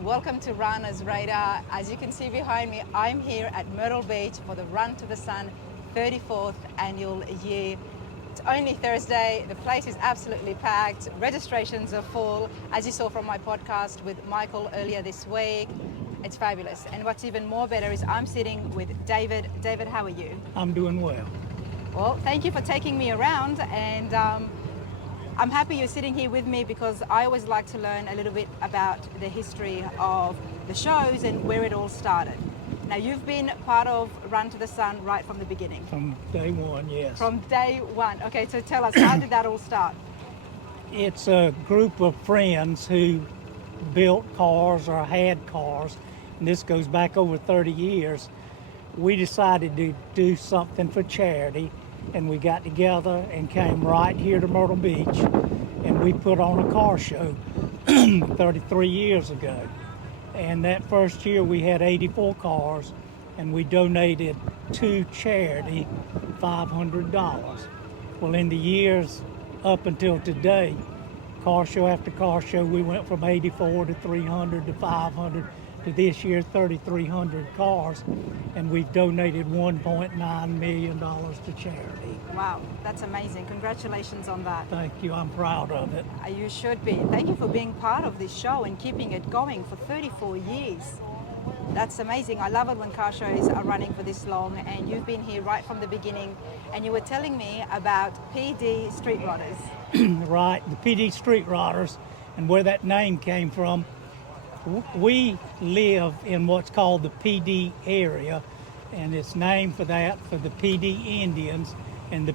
Welcome to Runner's Radar. As you can see behind me, I'm here at Myrtle Beach for the Run to the Sun 34th annual year. It's only Thursday, the place is absolutely packed, registrations are full, as you saw from my podcast with Michael earlier this week. It's fabulous. And what's even more better is I'm sitting with David. David, how are you? I'm doing well. Well, thank you for taking me around, and I'm happy you're sitting here with me because I always like to learn a little bit about the history of the shows and where it all started. Now, you've been part of Run to the Sun right from the beginning. From day one, yes. From day one. Okay, so tell us, how did that all start? It's a group of friends who built cars or had cars, and this goes back over 30 years. We decided to do something for charity, and we got together and came right here to Myrtle Beach, and we put on a car show 33 years ago. And that first year we had 84 cars, and we donated to charity $500. Well, in the years up until today, car show after car show, we went from 84 to 300 to 500 to this year 3,300 cars, and we've donated $1.9 million to charity. Wow, that's amazing. Congratulations on that. Thank you. I'm proud of it. You should be. Thank you for being part of this show and keeping it going for 34 years. That's amazing. I love it when car shows are running for this long, and you've been here right from the beginning, and you were telling me about PD Street Rodders. Right, the PD Street Rodders, and where that name came from. We live in what's called the PD area, and it's named for that, for the PD Indians, and the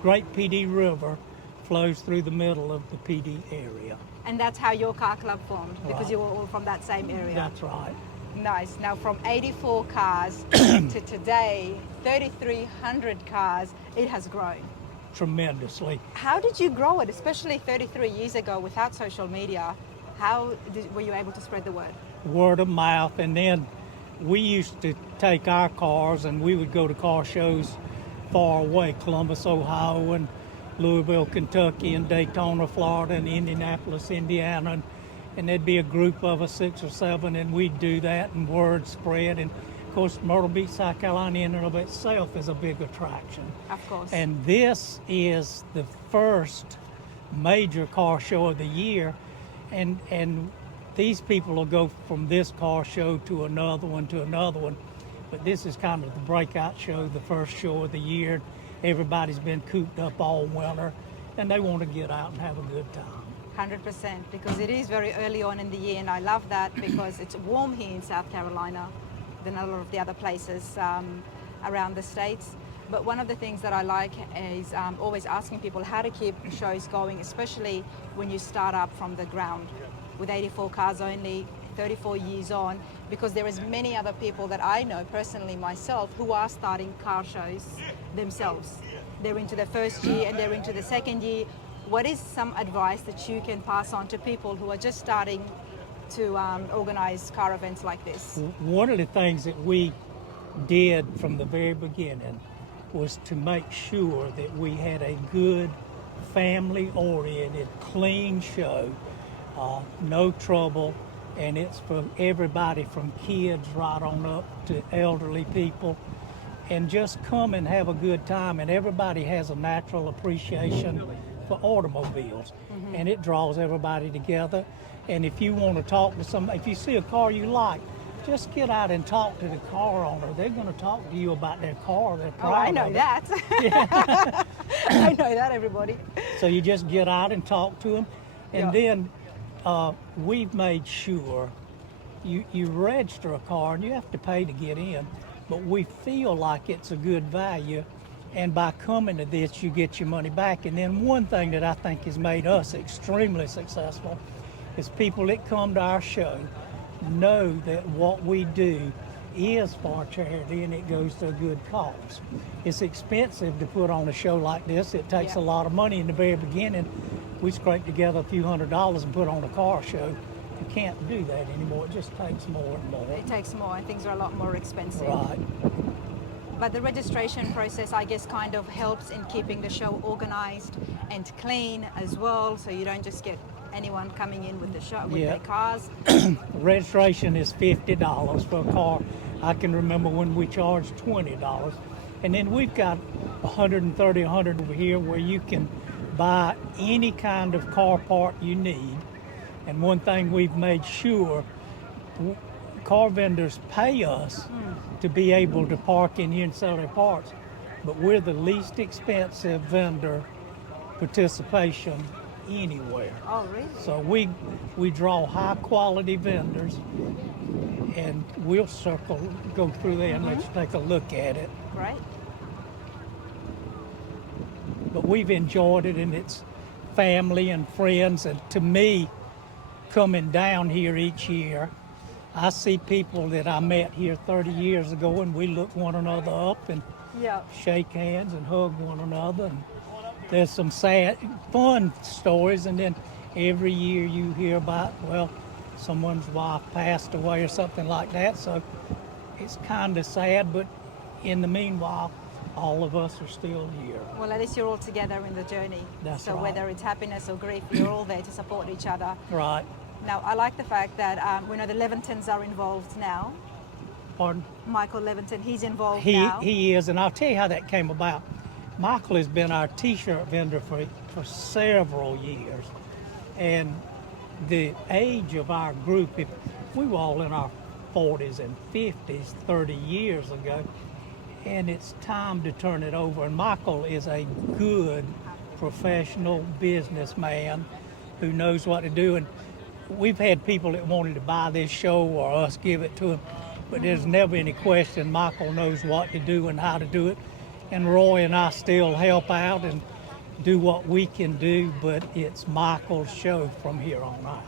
Great PD River flows through the middle of the PD area. And that's how your car club formed, because Right. you were all from that same area. That's right. Nice. Now, from 84 cars to today, 3,300 cars, it has grown Tremendously. How did you grow it, especially 33 years ago without social media? How were you able to spread the word? Word of mouth, and then we used to take our cars and we would go to car shows far away, Columbus, Ohio, and Louisville, Kentucky, and Daytona, Florida, and Indianapolis, Indiana, and there'd be a group of us, 6 or 7, and we'd do that, and word spread. And of course, Myrtle Beach, South Carolina, in and of itself is a big attraction. Of course. And this is the first major car show of the year. And these people will go from this car show to another one, but this is kind of the breakout show, the first show of the year. Everybody's been cooped up all winter, and they want to get out and have a good time. 100%, because it is very early on in the year, and I love that because it's warm here in South Carolina than a lot of the other places around the States. But one of the things that I like is always asking people how to keep shows going, especially when you start up from the ground with 84 cars only, 34 years on, because there is many other people that I know personally myself who are starting car shows themselves. They're into their first year and they're into the second year. What is some advice that you can pass on to people who are just starting to organize car events like this? One of the things that we did from the very beginning was to make sure that we had a good, family-oriented, clean show, no trouble, and it's for everybody from kids right on up to elderly people, and just come and have a good time. And everybody has a natural appreciation for automobiles, and it draws everybody together. And if you want to talk to somebody, if you see a car you like, just get out and talk to the car owner. They're going to talk to you about their car. They're proud I know of it. that. I know that, everybody. So you just get out and talk to them. And then we've made sure you register a car, and you have to pay to get in, but we feel like it's a good value. And by coming to this, you get your money back. And then one thing that I think has made us extremely successful is people that come to our show know that what we do is for charity and it goes to a good cause. It's expensive to put on a show like this. It takes a lot of money in the very beginning. We scrape together a few $100s and put on a car show. You can't do that anymore. It just takes more and more. It takes more and things are a lot more expensive. Right. But the registration process, I guess, kind of helps in keeping the show organized and clean as well, so you don't just get anyone coming in with the show with their cars. Registration is $50 for a car. I can remember when we charged $20. And then we've got 130, 100 over here where you can buy any kind of car part you need. And one thing we've made sure, car vendors pay us to be able to park in here and sell their parts, but we're the least expensive vendor participation anywhere. Oh, really? So we draw high quality vendors, and we'll go through there and let you take a look at it. Great. But we've enjoyed it, and it's family and friends, and to me, coming down here each year, I see people that I met here 30 years ago, and we look one another up and shake hands and hug one another. And there's some sad, fun stories, and then every year you hear about, well, someone's wife passed away or something like that. So it's kind of sad, but in the meanwhile, all of us are still here. Well, at least you're all together in the journey. That's so right. Whether it's happiness or grief, you're all there to support each other. Right. Now, I like the fact that we know the Levintons are involved now. Pardon? Michael Levinton, he's involved now. He is, and I'll tell you how that came about. Michael has been our t-shirt vendor for several years. And the age of our group, if we were all in our 40s and 50s 30 years ago, and it's time to turn it over. And Michael is a good professional businessman who knows what to do. And we've had people that wanted to buy this show or us give it to him, but there's never any question Michael knows what to do and how to do it. And Roy and I still help out and do what we can do, but it's Michael's show from here on out.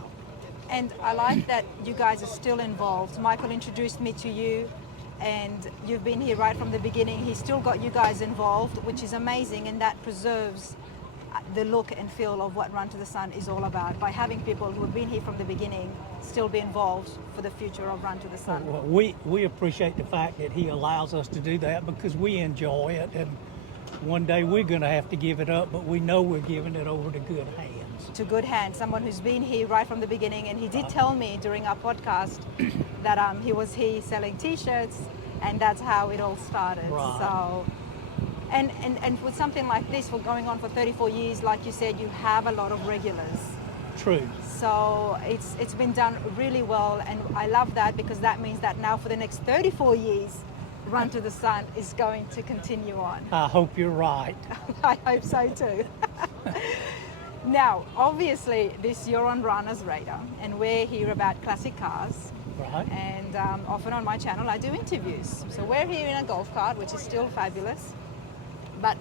And I like that you guys are still involved. Michael introduced me to you, and you've been here right from the beginning. He's still got you guys involved, which is amazing, and that preserves the look and feel of what Run to the Sun is all about, by having people who have been here from the beginning still be involved for the future of Run to the Sun. Well, we appreciate the fact that he allows us to do that because we enjoy it, and one day we're going to have to give it up, but we know we're giving it over to good hands. To good hands, someone who's been here right from the beginning, and he did tell me during our podcast that he was here selling t-shirts, and that's how it all started. Right. So, and with something like this, for going on for 34 years, like you said, you have a lot of regulars. True. So it's been done really well, and I love that because that means that now for the next 34 years, Run to the Sun is going to continue on. I hope you're right. I hope so too. Now, obviously, you're on Runner's Radar, and we're here about classic cars. Right. And often on my channel, I do interviews. So we're here in a golf cart, which is still fabulous. But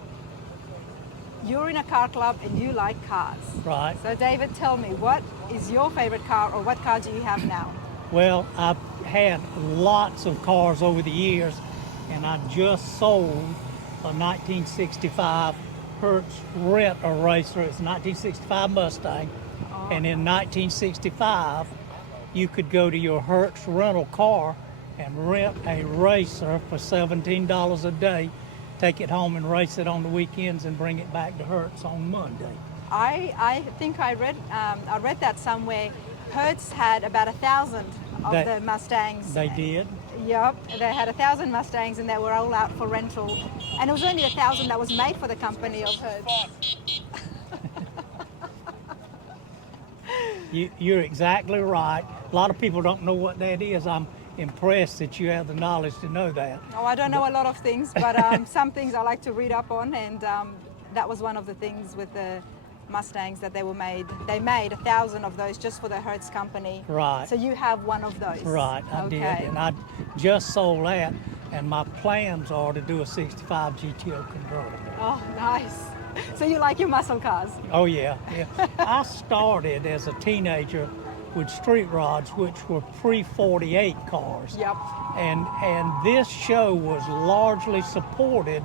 you're in a car club and you like cars. Right. So David, tell me, what is your favorite car, or what car do you have now? Well, I've had lots of cars over the years, and I just sold a 1965 Hertz Rent-A-Racer. It's a 1965 Mustang. Oh. And in 1965, you could go to your Hertz rental car and rent a racer for $17 a day, take it home and race it on the weekends and bring it back to Hertz on Monday. I think I read that somewhere. Hertz had about 1,000 of the Mustangs. They did? Yep, they had 1,000 Mustangs, and they were all out for rental. And it was only 1,000 that was made for the company of Hertz. You're exactly right. A lot of people don't know what that is. I'm impressed that you have the knowledge to know that. Oh, I don't know a lot of things, but some things I like to read up on, and that was one of the things with the Mustangs that they were made. They made 1,000 of those just for the Hertz company. Right. So you have one of those. Right, I did, and I just sold that, and my plans are to do a 65 GTO convertible. Oh, nice. So you like your muscle cars? Oh yeah, yeah. I started as a teenager with street rods, which were pre-48 cars. Yep. And this show was largely supported.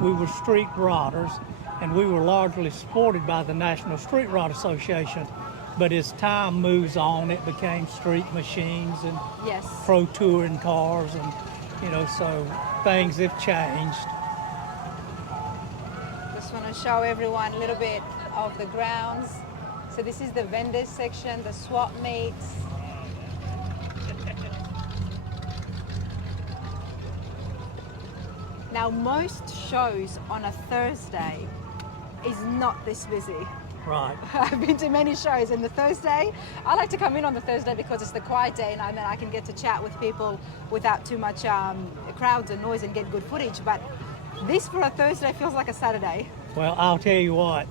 We were street rodders, and we were largely supported by the National Street Rod Association. But as time moves on, it became street machines and Yes. pro touring cars, and so things have changed. Just want to show everyone a little bit of the grounds. So this is the vendors section, the swap meets. Now most shows on a Thursday is not this busy. Right. I've been to many shows, and the Thursday, I like to come in on the Thursday because it's the quiet day, and then I can get to chat with people without too much crowds and noise and get good footage. But this for a Thursday feels like a Saturday. Well, I'll tell you what,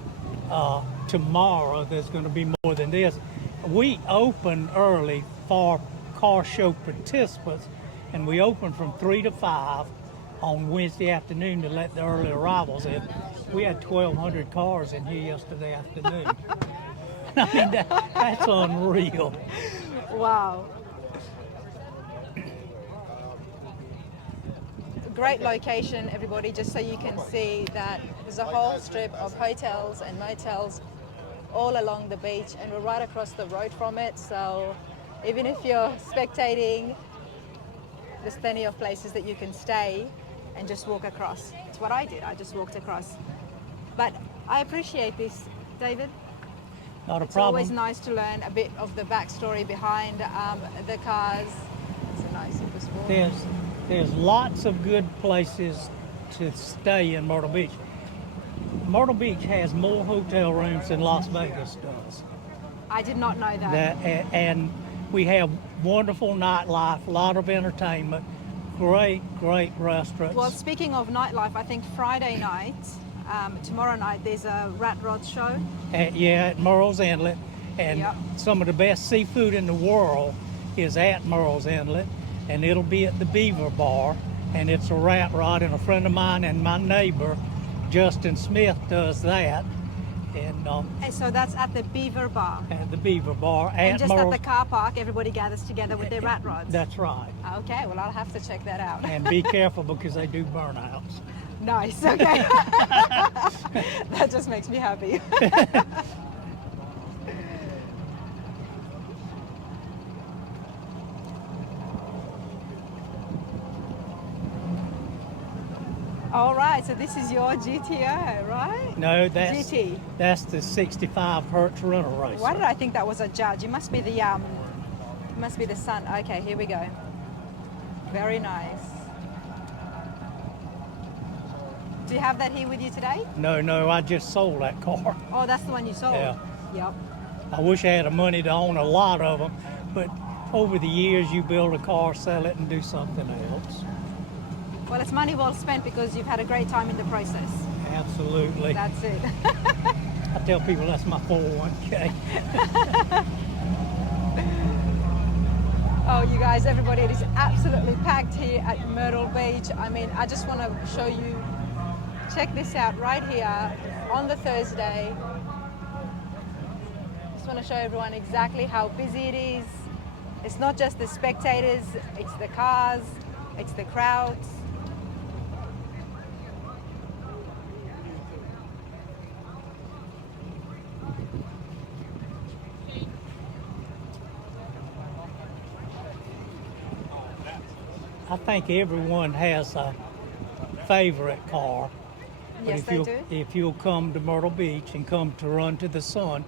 tomorrow there's going to be more than this. We open early for car show participants, and we open from 3 to 5 on Wednesday afternoon to let the early arrivals in. We had 1,200 cars in here yesterday afternoon. I mean, that's unreal. Wow. Great location, everybody, just so you can see that there's a whole strip of hotels and motels all along the beach, and we're right across the road from it. So even if you're spectating, there's plenty of places that you can stay and just walk across. It's what I did, I just walked across. But I appreciate this, David. Not a It's problem. always nice to learn a bit of the backstory behind the cars. It's a nice super sport. There's lots of good places to stay in Myrtle Beach. Myrtle Beach has more hotel rooms than Las Vegas does. I did not know that. And we have wonderful nightlife, a lot of entertainment, great restaurants. Well, speaking of nightlife, I think Friday night, tomorrow night, there's a rat rod show. At Murrell's Inlet. And Yep. some of the best seafood in the world is at Murrell's Inlet. And it'll be at the Beaver Bar. And it's a rat rod, and a friend of mine and my neighbor, Justin Smith, does that. And So that's at the Beaver Bar. at the Beaver Bar And at just at Murrell's. the car park, everybody gathers together with their rat rods. That's right. Okay, well, I'll have to check that out. And be careful because they do burnouts. Nice, okay. That just makes me happy. All right, so this is your GTO, right? No, that's GT. that's the 65 Hertz rental racer. Why did I think that was a Judge? It must be the sun. Okay, here we go. Very nice. Do you have that here with you today? No, I just sold that car. Oh, that's the one you sold. Yeah. Yep. I wish I had the money to own a lot of them, but over the years you build a car, sell it, and do something else. Well, it's money well spent because you've had a great time in the process. Absolutely. That's it. I tell people that's my 401k. Oh, you guys, everybody, it is absolutely packed here at Myrtle Beach. I mean, I just want to show you, check this out right here on the Thursday. Just want to show everyone exactly how busy it is. It's not just the spectators, it's the cars, it's the crowds. I think everyone has a favorite car. But Yes, they do. If you'll come to Myrtle Beach and come to Run to the Sun,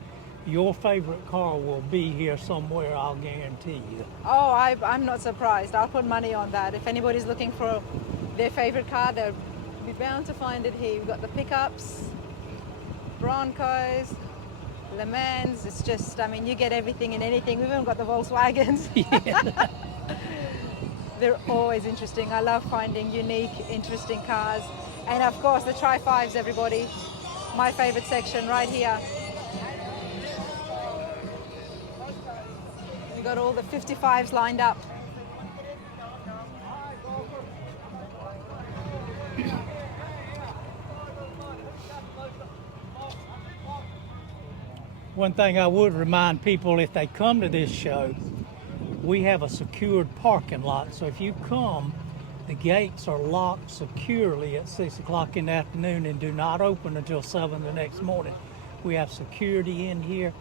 your favorite car will be here somewhere, I'll guarantee you. Oh, I'm not surprised. I'll put money on that. If anybody's looking for their favorite car, they'll be bound to find it here. We've got the pickups, Broncos, Le Mans. It's just, I mean, you get everything and anything. We've even got the Volkswagens. Yeah. They're always interesting. I love finding unique, interesting cars. And of course, the Tri-5s, everybody. My favorite section right here. We've got all the 55s lined up. One thing I would remind people, if they come to this show, we have a secured parking lot. So if you come, the gates are locked securely at 6 o'clock in the afternoon and do not open until 7 the next morning. We have security in here.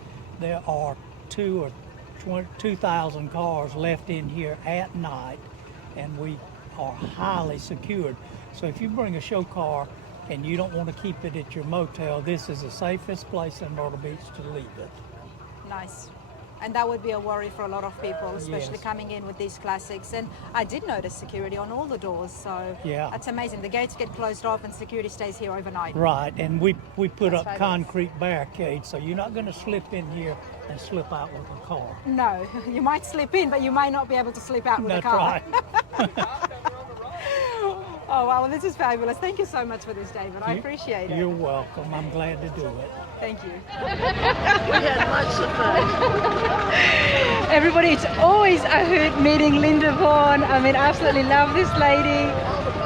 There are 2,000 cars left in here at night, and we are highly secured. So if you bring a show car and you don't want to keep it at your motel, this is the safest place in Myrtle Beach to leave it. Nice. And that would be a worry for a lot of people, especially Yes. coming in with these classics. And I did notice security on all the doors, so Yeah. that's amazing. The gates get closed off and security stays here overnight. Right, and we put That's up fabulous. concrete barricades, so you're not going to slip in here and slip out with a car. No, you might slip in, but you might not be able to slip out with That's a car. right. Oh, wow, well, this is fabulous. Thank you so much for this, David. I appreciate it. You're welcome. I'm glad to do it. Thank you. We had lots of fun. Everybody, it's always a hoot meeting Linda Vaughan. I mean, I absolutely love this lady.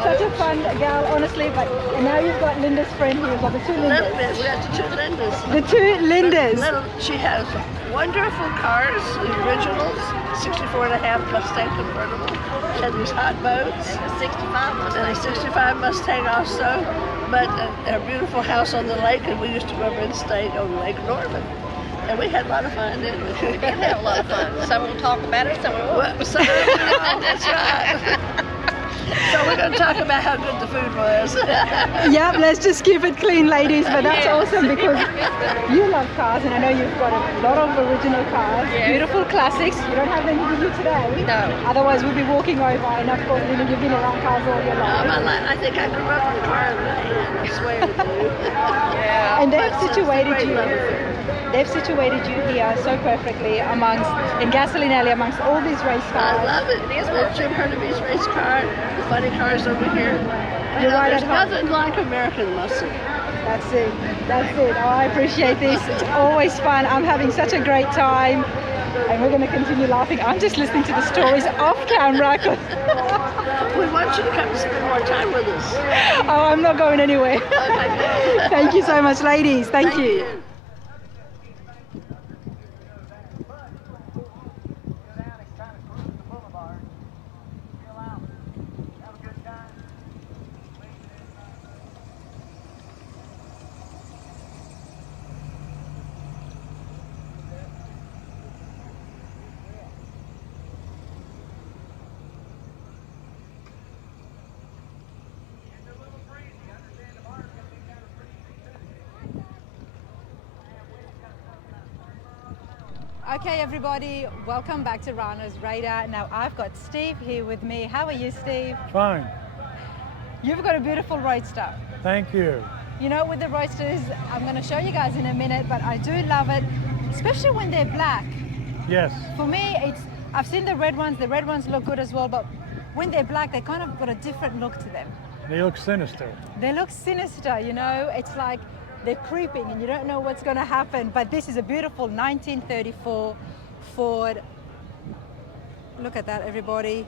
Such a fun gal, honestly. But and now you've got Linda's friend here. You've got the two A little Lindas. bit. We got the two Lindas. The two Lindas. She has wonderful cars, the originals, 64 and a half Mustang convertible. She had these hot boats. A 65 Mustang. And a 65 Mustang also. But a beautiful house on the lake, and we used to go over and stay on Lake Norman. And we had a lot of fun, didn't we? We had a lot of fun. Some will talk about it, some will. Well, so, that's right. So we're going to talk about how good the food was. Yep, let's just keep it clean, ladies. But that's awesome because you love cars, and I know you've got a lot of original cars, beautiful classics. You don't have them with you today. No. Otherwise, we'll be walking over. And of course, Linda, you've been around cars all your life. I think I grew up in the car in the hand, I swear to you. Yeah. And they've But it's a situated great you. love affair. They've situated you here so perfectly in Gasoline Alley amongst all these race I cars. love it. It is Jim Hernaby's race car, the funny cars over here. You're right There's at home. nothing like American muscle. That's it. That's it. Oh, I appreciate this. It's always fun. I'm having such a great time. And we're going to continue laughing. I'm just listening to the stories off camera. We want you to come spend more time with us. Oh, I'm not going anywhere. Okay. Thank you so much, ladies. Thank you. Okay, everybody, welcome back to Rana's Radar. Now, I've got Steve here with me. How are you, Steve? Fine. You've got a beautiful Roadster. Thank you. You know, with the Roadsters, I'm going to show you guys in a minute, but I do love it, especially when they're black. Yes. For me, I've seen the red ones look good as well, but when they're black, they kind of got a different look to them. They look sinister. They look sinister, you know, it's like they're creeping and you don't know what's going to happen. But this is a beautiful 1934 Ford. Look at that, everybody.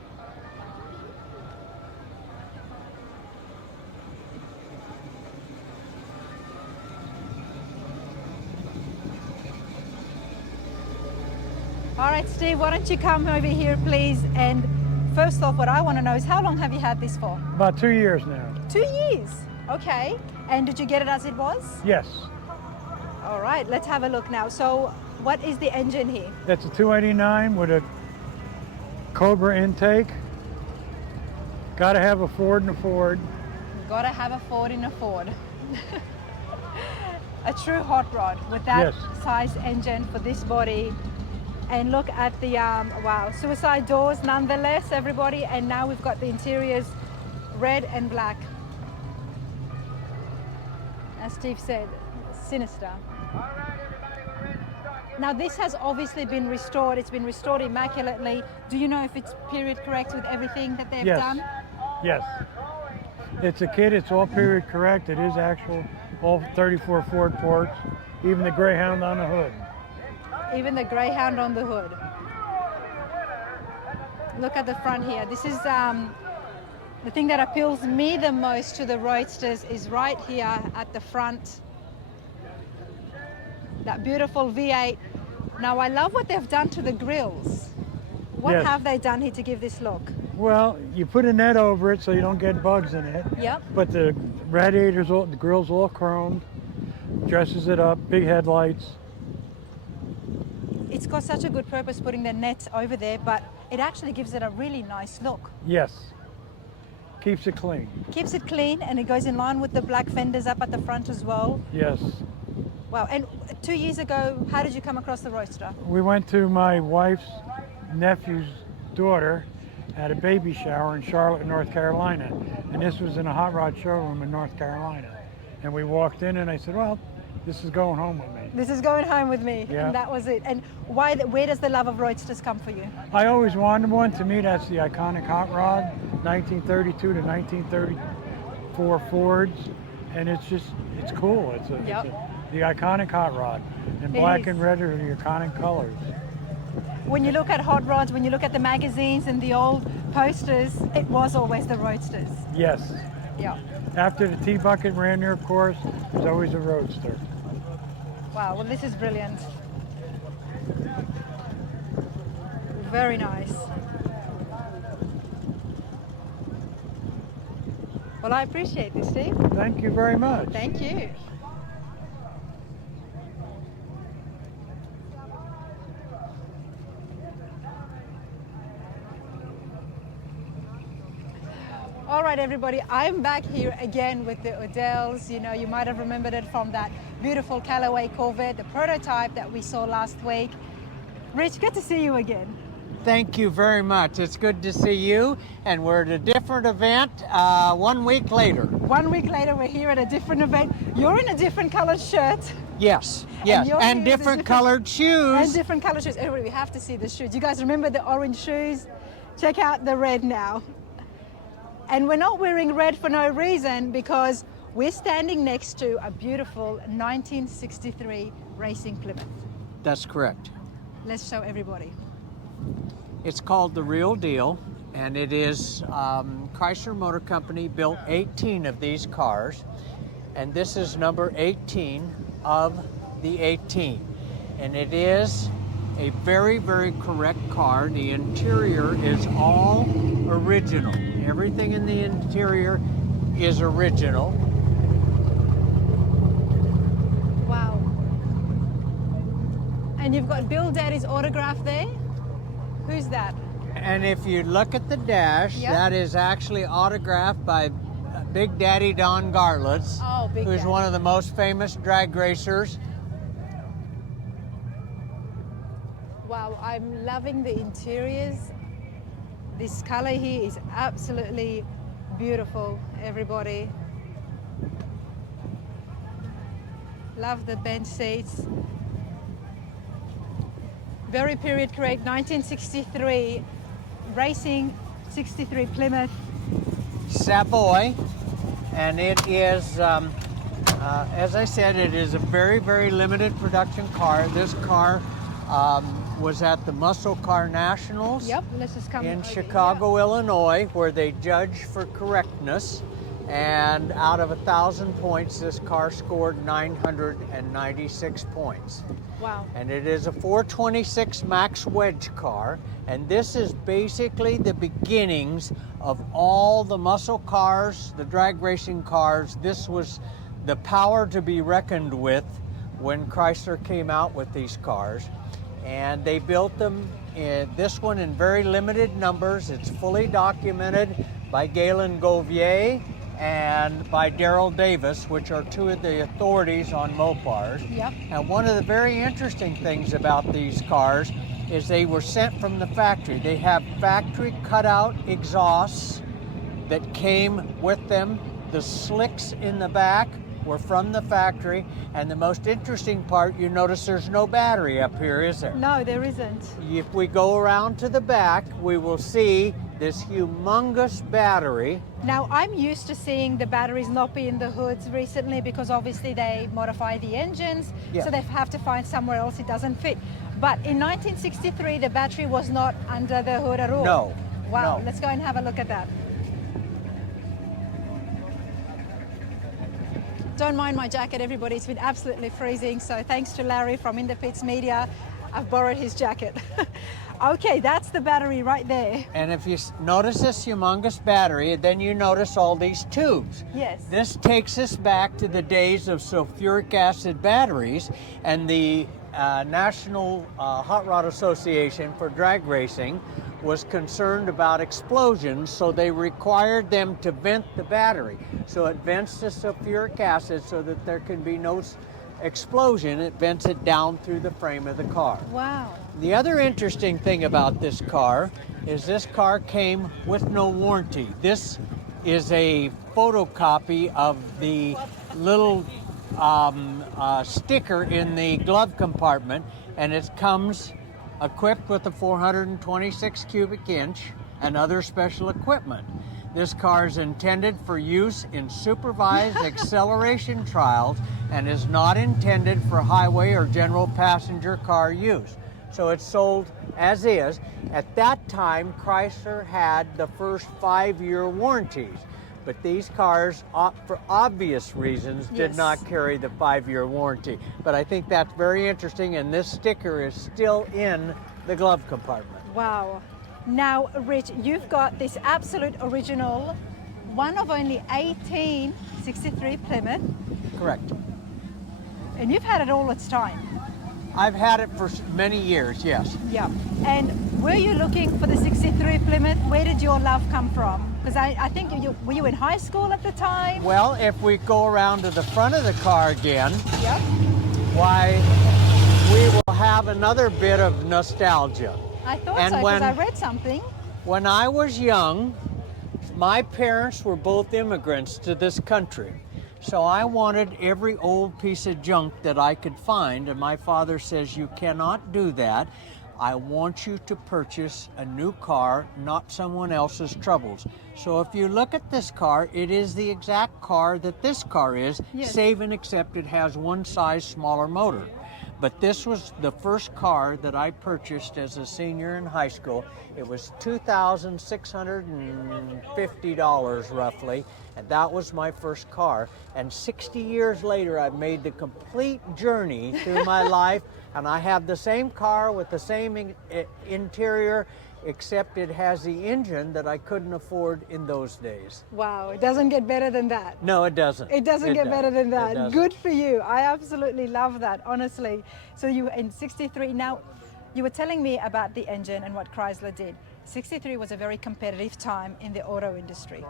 All right, Steve, why don't you come over here, please? And first off, what I want to know is how long have you had this for? About 2 years now. 2 years. Okay. And did you get it as it was? Yes. All right, let's have a look now. So what is the engine here? That's a 289 with a Cobra intake. Got to have a Ford in a Ford. Gotta have a Ford in a Ford. A true hot rod with that Yes. size engine for this body. And look at the, wow, suicide doors nonetheless, everybody. And now we've got the interiors red and black. As Steve said, sinister. Now this has obviously been restored. It's been restored immaculately. Do you know if it's period correct with everything that they've Yes. done? Yes. It's a kit. It's all period correct. It is actual, all 34 Ford ports, even the Greyhound on the hood. Even the Greyhound on the hood. Look at the front here. This is the thing that appeals me the most to the Roadsters is right here at the front. That beautiful V8. Now I love what they've done to the grills. What Yes. have they done here to give this look? Well, you put a net over it so you don't get bugs in it. Yep. But the radiators, the grill's all chromed, dresses it up, big headlights. It's got such a good purpose putting the net over there, but it actually gives it a really nice look. Yes. Keeps it clean. Keeps it clean, and it goes in line with the black fenders up at the front as well. Yes. Wow, and 2 years ago, how did you come across the Roadster? We went to my wife's nephew's daughter at a baby shower in Charlotte, North Carolina. And this was in a hot rod showroom in North Carolina. And we walked in and I said, well, this is going home with me. This is going home with me, Yeah. and that was it. And where does the love of Roadsters come for you? I always wanted one. To me, that's the iconic hot rod, 1932 to 1934 Fords. And it's cool. It's the iconic hot rod. And It black is. and red are the iconic colors. When you look at hot rods, when you look at the magazines and the old posters, it was always the Roadsters. Yes. Yeah. After the T-Bucket ran there, of course, there's always a Roadster. Wow, well this is brilliant. Very nice. Well, I appreciate this, Steve. Thank you very much. Thank you. All right, everybody, I'm back here again with the Udells. You know, you might have remembered it from that beautiful Callaway Corvette, the prototype that we saw last week. Rich, good to see you again. Thank you very much. It's good to see you, and we're at a different event 1 week later. 1 week later, we're here at a different event. You're in a different colored shirt. Yes, yes, your and shoes is different colored shoes. And different colored shoes. Everybody, we have to see the shoes. You guys remember the orange shoes? Check out the red now. And we're not wearing red for no reason, because we're standing next to a beautiful 1963 Racing Plymouth. That's correct. Let's show everybody. It's called The Real Deal, and it is Chrysler Motor Company built 18 of these cars, and this is number 18 of the 18. And it is a very, very correct car. The interior is all original. Everything in the interior is original. Wow. And you've got Bill Daddy's autograph there. Who's that? And if you look at the dash, Yep. that is actually autographed by Big Daddy Don Garlits, Oh, Big who's Daddy. one of the most famous drag racers. Wow, I'm loving the interiors. This color here is absolutely beautiful, everybody. Love the bench seats. Very period correct, 1963 Racing 63 Plymouth. Savoy, and it is, as I said, it is a very, very limited production car. This car was at the Muscle Car Nationals Yep, let's just come in over Chicago, Illinois, where they judge for correctness. And out of 1,000 points, this car scored 996 points. here. Wow. And it is a 426 Max Wedge car, and this is basically the beginnings of all the muscle cars, the drag racing cars. This was the power to be reckoned with when Chrysler came out with these cars. And they built them, this one in very limited numbers. It's fully documented by Galen Gouvier and by Darrell Davis, which are two of the authorities on Mopars. Yep. And one of the very interesting things about these cars is they were sent from the factory. They have factory cutout exhausts that came with them. The slicks in the back were from the factory. And the most interesting part, you notice there's no battery up here, is there? No, there isn't. If we go around to the back, we will see this humongous battery. Now, I'm used to seeing the batteries not be in the hoods recently, because obviously they modify the engines, Yeah. so they have to find somewhere else it doesn't fit. But in 1963, the battery was not under the hood at all. No, Wow, no. let's go and have a look at that. Don't mind my jacket, everybody. It's been absolutely freezing. So thanks to Larry from In the Pits Media, I've borrowed his jacket. Okay, that's the battery right there. And if you notice this humongous battery, then you notice all these tubes. Yes. This takes us back to the days of sulfuric acid batteries, and the National Hot Rod Association for Drag Racing was concerned about explosions, so they required them to vent the battery. So it vents the sulfuric acid so that there can be no explosion. It vents it down through the frame of the car. Wow. The other interesting thing about this car is this car came with no warranty. This is a photocopy of the little sticker in the glove compartment, and it comes equipped with a 426 cubic inch and other special equipment. This car is intended for use in supervised acceleration trials and is not intended for highway or general passenger car use. So it's sold as is. At that time, Chrysler had the first 5-year warranties, but these cars, for obvious reasons, did not carry the 5-year warranty. But I think that's very interesting, and this sticker is still in the glove compartment. Wow. Now, Rich, you've got this absolute original, one of only 18 63 Plymouth. Correct. And you've had it all its time. I've had it for many years, yes. Yeah. And were you looking for the 63 Plymouth? Where did your love come from? Because I think were you in high school at the time? Well, if we go around to the front of the car again, Yeah. why, we will have another bit of nostalgia. I thought And so, because when- I read something. When I was young, my parents were both immigrants to this country. So I wanted every old piece of junk that I could find, and my father says, you cannot do that. I want you to purchase a new car, not someone else's troubles. So if you look at this car, it is the exact car that this car is, Yes. save and except it has one size smaller motor. But this was the first car that I purchased as a senior in high school. It was $2,650 roughly, and that was my first car. And 60 years later, I've made the complete journey through my life, and I have the same car with the same interior, except it has the engine that I couldn't afford in those days. Wow, it doesn't get better than that. No, it doesn't. It doesn't get better than It that. doesn't. Good for you. I absolutely love that, honestly. So you in 63, now you were telling me about the engine and what Chrysler did. 63 was a very competitive time in the auto industry.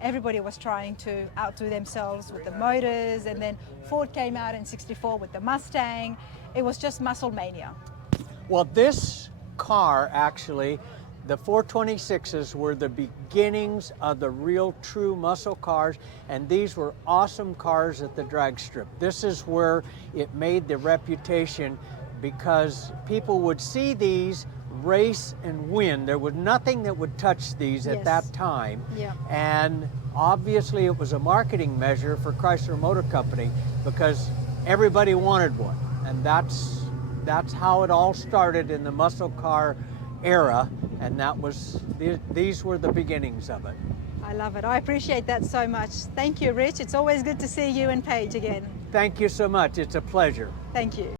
Everybody was trying to outdo themselves with the motors, and then Ford came out in 64 with the Mustang. It was just muscle mania. Well, this car actually, the 426s were the beginnings of the real true muscle cars, and these were awesome cars at the drag strip. This is where it made the reputation, because people would see these race and win. There was nothing that would touch these at Yes. that time. Yeah. And obviously it was a marketing measure for Chrysler Motor Company, because everybody wanted one. And that's how it all started in the muscle car era, and these were the beginnings of it. I love it. I appreciate that so much. Thank you, Rich. It's always good to see you and Paige again. Thank you so much. It's a pleasure. Thank you.